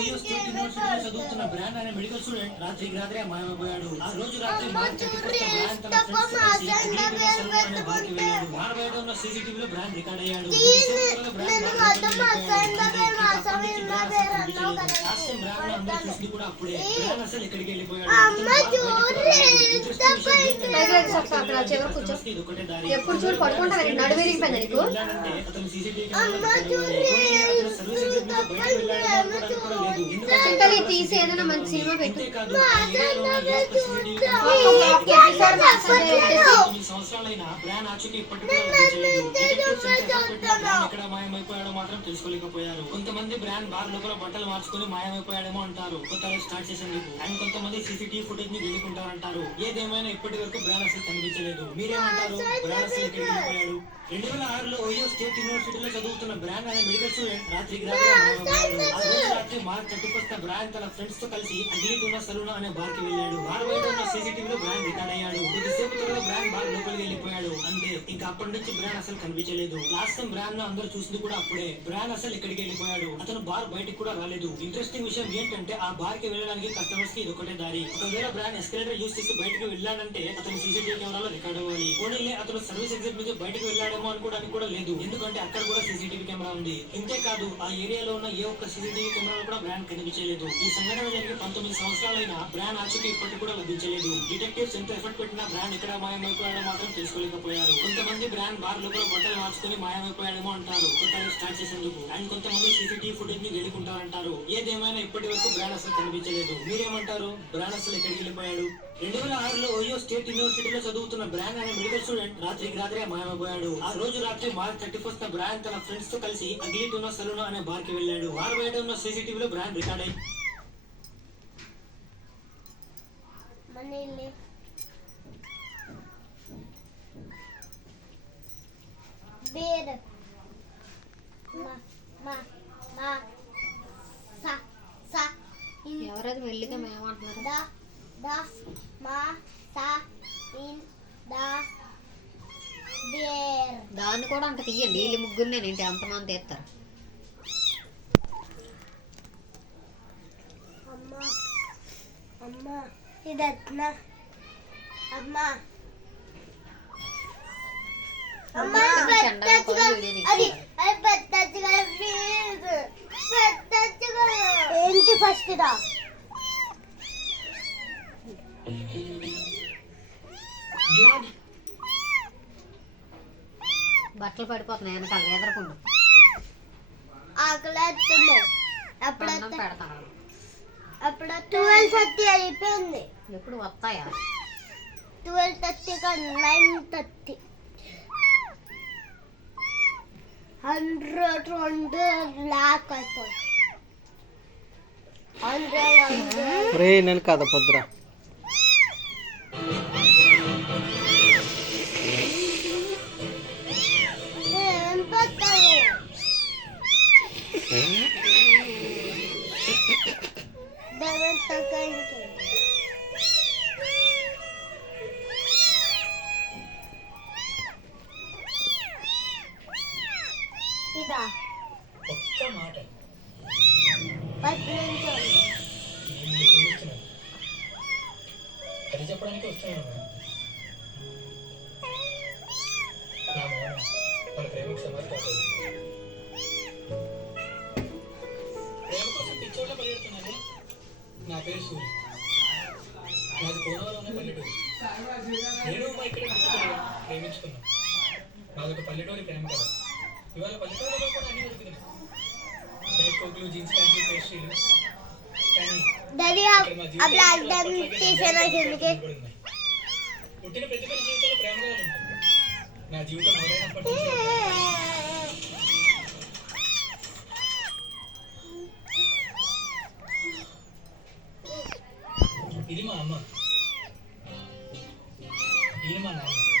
OYO state యూనివర్సిటీలో చదువుతున్న brand అనే మెడికల్ స్టూడెంట్ రాత్రికి రాత్రే మాయమైపోయాడు. ఆ రోజు రాత్రి మార్చ్ 31 బ్రాండ్ తన ఫ్రెండ్స్ తో కలిసి అనే బార్కి వెళ్ళాడు. వార్ బయట ఉన్న సీసీటీవీలో బ్రాండ్ రికార్డ్ అయ్యాడు. అందరూ చూసి కూడా అప్పుడే బ్రాండ్ అసలు ఎక్కడికి వెళ్ళిపోయాడు. ఎప్పుడు చూడు పడుకుంటా నడు విరిగిపోయింది నీకు. తీసి ఏదైనా మంచి సినిమా పెట్టు. మాత్రం తెలుసుకోలేకపోయారు. కొంతమంది బ్రాండ్ బార్ లోపల బట్టలు మార్చుకుని మాయమైపోయాడేమో అంటారు కొత్తగా స్టార్ట్ చేసేందుకు. అండ్ కొంతమంది సీసీటీవీ ఫుటేజ్ ని వెళ్ళుకుంటారంటారు. ఏదేమైనా ఇప్పటి వరకు బ్రాండ్ అసలు కనిపించలేదు. మీరేమంటారు? బ్రాండ్ అసలు ఎక్కడికి వెళ్ళిపోయాడు? 2006లో ఓయో స్టేట్ యూనివర్సిటీలో చదువుతున్న బ్రాండ్ అనే మెడికల్ స్టూడెంట్ రాత్రికి రాత్రి మార్చ్ 31 బ్రాండ్ తన ఫ్రెండ్స్ తో కలిసి అగ్లీట్ ఉన్న సలూన్ అనే బార్ కి వెళ్ళాడు. బార్ బయట ఉన్న సీసీటీవీలో బ్రాండ్ రికార్డ్ అయ్యాడు. కొద్దిసేపు తర్వాత బ్రాండ్ బార్ లోపలికి వెళ్ళిపోయాడు. అంతే, ఇంకా అప్పటి నుంచి బ్రాండ్ అసలు కనిపించలేదు. లాస్ట్ టైం బ్రాండ్ ను అందరూ చూసింది కూడా అప్పుడే. బ్రాండ్ అసలు ఎక్కడికి వెళ్ళిపోయాడు? అతను బార్ బయటికి కూడా రాలేదు. ఇంట్రెస్టింగ్ విషయం ఏంటంటే ఆ బార్ కి వెళ్ళడానికి కస్టమర్స్ కి ఇదొకటే దారి. ఒకవేళ బ్రాండ్ ఎస్కలేటర్ యూస్ చేసి బయటకు వెళ్ళాడంటే అతను సీసీటీవీ కెమెరాలో రికార్డ్ అవ్వాలి. ఓన్లీ అతను సర్వీస్ ఎగ్జిట్ నుంచి బయటకు వెళ్ళాడేమో అనుకోవడానికి కూడా లేదు. ఎందుకంటే అక్కడ కూడా సీసీటీవీ కెమెరా ఉంది. ఇంతేకాదు ఆ ఏరియాలో ఉన్న ఏ ఒక్క సీసీటీవీ కెమెరాలో కూడా బ్రాండ్ కనిపించలేదు. ఈ సంఘటన జరిగి 19 సంవత్సరాలైనా బ్రాండ్ ఆచూకీ ఇప్పటికి కూడా లభించలేదు. డిటెక్టివ్స్ ఎంత ఎఫర్ట్ పెట్టినా బ్రాండ్ ఎక్కడ మాయమైపోయాడో మాత్రం తెలుసుకోలేకపోయారు. కొంతమంది బ్రాండ్ బార్ లోపల బట్టలు మార్చుకుని మాయమైపోయాడేమో అంటారు కొత్తగా స్టార్ట్ చేసేందుకు. అండ్ కొంతమంది సీసీటీవీ ఫుటేజ్ ని వెళ్ళుకుంటారంటారు. ఏదేమైనా ఇప్పటి వరకు బ్రాండ్ అసలు కనిపించలేదు. మీరేమంటారు? బ్రాండ్ అసలు ఎక్కడికి వెళ్ళిపోయాడు? 2006లో ఓయో స్టేట్ యూనివర్సిటీలో చదువుతున్న బ్రాండ్ అనే మెడికల్ స్టూడెంట్ రాత్రికి రాత్రే మాయమైపోయాడు. ఆ రోజు రాత్రి మార్చ్ 31 బ్రాండ్ తన ఫ్రెండ్స్ తో కలిసి అగ్లీట్ ఉన్న సలూన్ అనే బార్ కి వెళ్ళాడు. వారు బయట ఉన్న సీసీటీవీలో బ్రాండ్ రికార్డ్ అయ్యి ఎవరది మెల్లిగా మేమంటున్నారు. దాన్ని కూడా అంత తీయండి. వీళ్ళు ముగ్గురు నేనేంటి అంతమంది తీస్తారు. ఏంటి ఫస్ట్ దా బట్టలు పడిపోతున్నాయి వెనకాల ఎదరకుండా. ఆకలి అప్పుడు పెడతాను. అప్పుడు 12:30 అయిపోయింది. ఎప్పుడు వస్తాయా? 12:30 కాదు 9:30. 100 లాక్ అయిపోయింది. 100 నేను కాదా పొద్దురా ఇదా ఒక్క మాట అది చెప్పడానికి వస్తున్నాను. నా మౌన మన ప్రేమకు సమర్పణ. ప్రేమ కోసం పిచ్చోళ్ళ పరిగెడుతున్నాను. నా పేరు సూర్య. నాది కోనవరంలోనే పల్లెటూరు. నేను మా ఇక్కడ ప్రేమించుకున్నాను. నాదొక పల్లెటూరి ప్రేమ కదా. ఇవాళ పల్లెటూరులో కూడా అన్ని దొరుకుతున్నాయి. లైట్ కోట్లు, జీన్స్ ప్యాంట్లు, పేస్ట్రీలు. పుట్టిన ప్రతి ఒక్క జీవితంలో ప్రేమగా ఉంటుంది. నా జీవితం మొదలైనప్పటి నుంచి